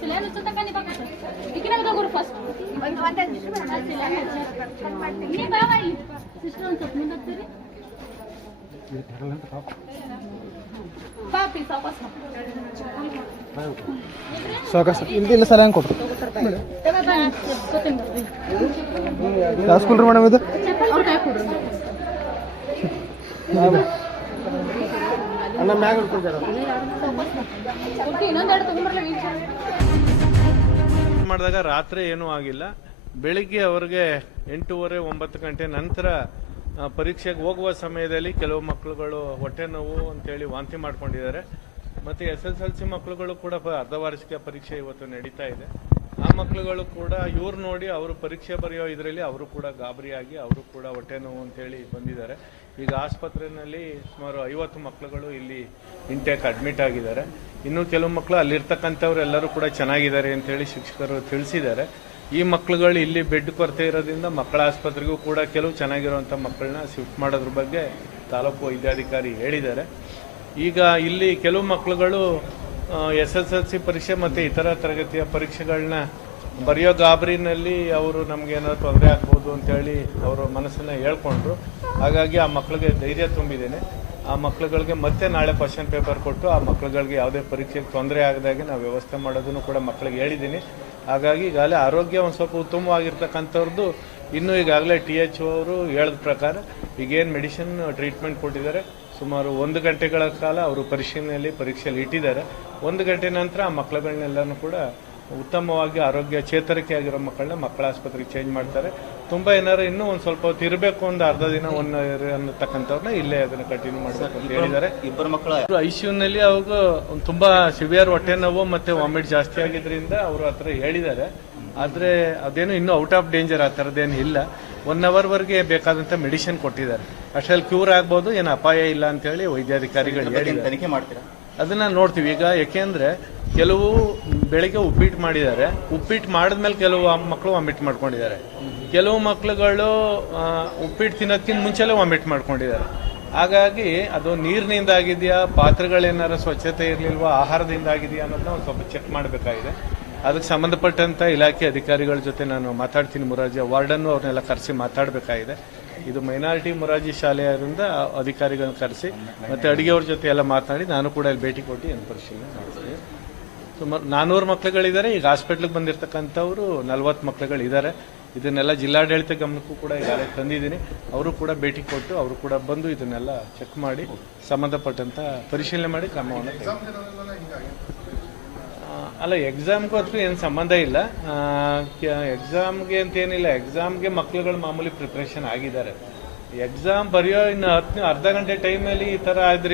ಸಿಲೇನು ಚುತ್ತ ಕನಿ ಬಾಕ ಇಕಿನ ಹೋಗುರು first ನೀ ಬಾವ ಇಲ್ಲಿ. ಸಿಸ್ಟರ್ ಒಂದು ಸ್ವಲ್ಪ ಮುಂದೆ ಹತ್ತಿರಿ. ಪಾಪಿ ಇಲ್ಲಿ ಸರ್ ಹೆಂಗೆ ಕೊಡ್ರಿ ಸ್ಕೂಲ್ ರೀ ಮೇಡಮ್ ಇದು? ಕೊಡ್ರಿ ಅಣ್ಣ ಮ್ಯಾಗ ಮಾಡಿದಾಗ ರಾತ್ರಿ ಏನೂ ಆಗಿಲ್ಲ. ಬೆಳಿಗ್ಗೆ ಅವ್ರಿಗೆ ಎಂಟೂವರೆ ಒಂಬತ್ತು ಗಂಟೆ ನಂತರ ಪರೀಕ್ಷೆಗೆ ಹೋಗುವ ಸಮಯದಲ್ಲಿ ಕೆಲವು ಮಕ್ಕಳುಗಳು ಹೊಟ್ಟೆ ನೋವು ಅಂತೇಳಿ ವಾಂತಿ ಮಾಡ್ಕೊಂಡಿದ್ದಾರೆ. ಮತ್ತೆ ಎಸ್ ಎಸ್ ಎಲ್ ಸಿ ಮಕ್ಕಳುಗಳು ಕೂಡ ಅರ್ಧವಾರ್ಷಿಕ ಅರ್ಧ ವಾರ್ಷಿಕ ಪರೀಕ್ಷೆ ಇವತ್ತು ನಡೀತಾ ಇದೆ. ಆ ಮಕ್ಕಳುಗಳು ಕೂಡ ಇವ್ರು ನೋಡಿ ಅವರು ಪರೀಕ್ಷೆ ಬರೆಯೋ ಇದರಲ್ಲಿ ಅವರು ಕೂಡ ಗಾಬರಿಯಾಗಿ ಅವರು ಕೂಡ ಹೊಟ್ಟೆ ನೋವು ಅಂತೇಳಿ ಬಂದಿದ್ದಾರೆ. ಈಗ ಆಸ್ಪತ್ರೆಯಲ್ಲಿ ಸುಮಾರು ಐವತ್ತು ಮಕ್ಕಳುಗಳು ಇಲ್ಲಿ ಇಂಟೇಕ್ ಅಡ್ಮಿಟ್ ಆಗಿದ್ದಾರೆ. ಇನ್ನು ಕೆಲವು ಮಕ್ಕಳು ಅಲ್ಲಿರ್ತಕ್ಕಂಥವ್ರು ಎಲ್ಲರೂ ಕೂಡ ಚೆನ್ನಾಗಿದ್ದಾರೆ ಅಂತೇಳಿ ಶಿಕ್ಷಕರು ತಿಳಿಸಿದ್ದಾರೆ. ಈ ಮಕ್ಳುಗಳು ಇಲ್ಲಿ ಬೆಡ್ ಕೊರತೆ ಇರೋದ್ರಿಂದ ಮಕ್ಕಳ ಆಸ್ಪತ್ರೆಗೂ ಕೂಡ ಕೆಲವು ಚೆನ್ನಾಗಿರುವಂಥ ಮಕ್ಕಳನ್ನ ಶಿಫ್ಟ್ ಮಾಡೋದ್ರ ಬಗ್ಗೆ ತಾಲೂಕು ವೈದ್ಯಾಧಿಕಾರಿ ಹೇಳಿದ್ದಾರೆ. ಈಗ ಇಲ್ಲಿ ಕೆಲವು ಮಕ್ಕಳುಗಳು ಎಸ್ ಎಸ್ ಎಲ್ ಸಿ ಪರೀಕ್ಷೆ ಮತ್ತು ಇತರ ತರಗತಿಯ ಪರೀಕ್ಷೆಗಳನ್ನ ಬರೆಯೋ ಗಾಬರಿನಲ್ಲಿ ಅವರು ನಮ್ಗೆ ಏನಾದ್ರು ತೊಂದರೆ ಆಗ್ಬೋದು ಅಂತೇಳಿ ಅವರು ಮನಸ್ಸನ್ನ ಹೇಳ್ಕೊಂಡ್ರು. ಹಾಗಾಗಿ ಆ ಮಕ್ಕಳಿಗೆ ಧೈರ್ಯ ತುಂಬಿದ್ದೇನೆ. ಆ ಮಕ್ಕಳುಗಳಿಗೆ ಮತ್ತೆ ನಾಳೆ ಕ್ವಶನ್ ಪೇಪರ್ ಕೊಟ್ಟು ಆ ಮಕ್ಕಳುಗಳಿಗೆ ಯಾವುದೇ ಪರೀಕ್ಷೆಗೆ ತೊಂದರೆ ಆಗದಾಗೆ ನಾವು ವ್ಯವಸ್ಥೆ ಮಾಡೋದನ್ನು ಕೂಡ ಮಕ್ಕಳಿಗೆ ಹೇಳಿದ್ದೀನಿ. ಹಾಗಾಗಿ ಈಗಾಗಲೇ ಆರೋಗ್ಯ ಒಂದು ಸ್ವಲ್ಪ ಉತ್ತಮವಾಗಿರ್ತಕ್ಕಂಥವ್ರದ್ದು ಇನ್ನೂ ಈಗಾಗಲೇ ಟಿ ಎಚ್ ಅವರು ಹೇಳಿದ ಪ್ರಕಾರ ಈಗೇನು ಮೆಡಿಸಿನ್ ಟ್ರೀಟ್ಮೆಂಟ್ ಕೊಟ್ಟಿದ್ದಾರೆ. ಸುಮಾರು ಒಂದು ಗಂಟೆಗಳ ಕಾಲ ಅವರು ಪರಿಶೀಲನೆಯಲ್ಲಿ ಪರೀಕ್ಷೆಯಲ್ಲಿ ಇಟ್ಟಿದ್ದಾರೆ. ಒಂದು ಗಂಟೆ ನಂತರ ಆ ಮಕ್ಕಳುಗಳನ್ನೆಲ್ಲನೂ ಕೂಡ ಉತ್ತಮವಾಗಿ ಆರೋಗ್ಯ ಚೇತರಿಕೆ ಆಗಿರೋ ಮಕ್ಕಳನ್ನ ಮಕ್ಕಳ ಆಸ್ಪತ್ರೆಗೆ ಚೇಂಜ್ ಮಾಡ್ತಾರೆ. ತುಂಬ ಏನಾದ್ರು ಇನ್ನೂ ಒಂದು ಸ್ವಲ್ಪ ಹೊತ್ತು ಇರಬೇಕು ಒಂದು ಅರ್ಧ ದಿನ ಒಂದು ಅನ್ನತಕ್ಕಂಥವ್ರನ್ನ ಇಲ್ಲೇ ಅದನ್ನು ಕಂಟಿನ್ಯೂ ಮಾಡಬೇಕು ಅಂತ ಹೇಳಿದ್ದಾರೆ. ಇಬ್ಬರು ಮಕ್ಕಳು ಐ ಸಿ ಯುನಲ್ಲಿ ಅವಾಗ ತುಂಬ ಸಿವಿಯರ್ ಹೊಟ್ಟೆ ನೋವು ಮತ್ತೆ ವಾಮಿಟ್ ಜಾಸ್ತಿ ಆಗಿದ್ರಿಂದ ಅವರು ಹತ್ರ ಹೇಳಿದ್ದಾರೆ. ಆದ್ರೆ ಅದೇನು ಇನ್ನೂ ಔಟ್ ಆಫ್ ಡೇಂಜರ್ ಆ ಥರದ್ದೇನು ಇಲ್ಲ. ಒನ್ ಅವರ್ ಬೇಕಾದಂಥ ಬೇಕಾದಂತ ಮೆಡಿಸಿನ್ ಕೊಟ್ಟಿದ್ದಾರೆ. ಅಷ್ಟರಲ್ಲಿ ಕ್ಯೂರ್ ಆಗ್ಬೋದು ಏನು ಅಪಾಯ ಇಲ್ಲ ಅಂತ ಹೇಳಿ ವೈದ್ಯಾಧಿಕಾರಿಗಳು ಹೇಳಿ ತನಿಖೆ ಮಾಡ್ತೀರಾ? ಅದನ್ನ ನೋಡ್ತೀವಿ. ಈಗ ಯಾಕೆಂದ್ರೆ ಕೆಲವು ಬೆಳಿಗ್ಗೆ ಉಪ್ಪಿಟ್ಟು ಮಾಡಿದ್ದಾರೆ. ಉಪ್ಪಿಟ್ಟು ಮಾಡಿದ್ಮೇಲೆ ಕೆಲವು ಮಕ್ಕಳು ವಾಮಿಟ್ ಮಾಡ್ಕೊಂಡಿದ್ದಾರೆ. ಕೆಲವು ಮಕ್ಕಳುಗಳು ಉಪ್ಪಿಟ್ಟು ತಿನ್ನೋದಕ್ಕಿಂತ ಮುಂಚೆಲೇ ವಾಮಿಟ್ ಮಾಡ್ಕೊಂಡಿದ್ದಾರೆ. ಹಾಗಾಗಿ ಅದು ನೀರಿನಿಂದ ಆಗಿದೆಯಾ ಪಾತ್ರೆಗಳೇನಾರ ಸ್ವಚ್ಛತೆ ಇರಲಿಲ್ವಾ ಆಹಾರದಿಂದ ಆಗಿದೆಯಾ ಅನ್ನೋದನ್ನ ಒಂದು ಸ್ವಲ್ಪ ಚೆಕ್ ಮಾಡಬೇಕಾಗಿದೆ. ಅದಕ್ಕೆ ಸಂಬಂಧಪಟ್ಟಂತ ಇಲಾಖೆ ಅಧಿಕಾರಿಗಳ ಜೊತೆ ನಾನು ಮಾತಾಡ್ತೀನಿ ಮುರಾರ್ಜಿ. ವಾರ್ಡನ್ನು ಅವ್ರನ್ನೆಲ್ಲ ಕರೆಸಿ ಮಾತಾಡಬೇಕಾಗಿದೆ. ಇದು ಮೈನಾರಿಟಿ ಮುರಾಜಿ ಶಾಲೆಯಿಂದ ಅಧಿಕಾರಿಗಳನ್ನು ಕರೆಸಿ, ಮತ್ತೆ ಅಡುಗೆಯವ್ರ ಜೊತೆ ಎಲ್ಲ ಮಾತನಾಡಿ ನಾನು ಕೂಡ ಇಲ್ಲಿ ಭೇಟಿ ಕೊಟ್ಟು ಏನು ಪರಿಶೀಲನೆ ಮಾಡ್ತೀನಿ. ಸುಮಾರು ನಾನೂರು ಮಕ್ಕಳುಗಳಿದ್ದಾರೆ. ಈಗ ಹಾಸ್ಪಿಟ್ಲಿಗೆ ಬಂದಿರತಕ್ಕಂಥವ್ರು ನಲ್ವತ್ತು ಮಕ್ಕಳುಗಳಿದ್ದಾರೆ. ಇದನ್ನೆಲ್ಲ ಜಿಲ್ಲಾಡಳಿತ ಗಮನಕ್ಕೂ ಕೂಡ ಈಗಾಗಲೇ ತಂದಿದ್ದೀನಿ. ಅವರು ಕೂಡ ಭೇಟಿ ಕೊಟ್ಟು ಅವರು ಕೂಡ ಬಂದು ಇದನ್ನೆಲ್ಲ ಚೆಕ್ ಮಾಡಿ ಸಂಬಂಧಪಟ್ಟಂತ ಪರಿಶೀಲನೆ ಮಾಡಿ ಕ್ರಮವನ್ನು ಅಲ್ಲ ಎಕ್ಸಾಮ್ಗೂ ಅದಕ್ಕೂ ಏನು ಸಂಬಂಧ ಇಲ್ಲ. ಎಕ್ಸಾಮ್ಗೆ ಅಂತ ಏನಿಲ್ಲ. ಎಕ್ಸಾಮ್ಗೆ ಮಕ್ಳುಗಳು ಮಾಮೂಲಿ ಪ್ರಿಪ್ರೇಷನ್ ಆಗಿದ್ದಾರೆ. ಎಕ್ಸಾಮ್ ಬರೆಯೋ ಇನ್ನು ಹತ್ತು ಅರ್ಧ ಗಂಟೆ ಟೈಮಲ್ಲಿ ಈ ಥರ ಆದ್ರೆ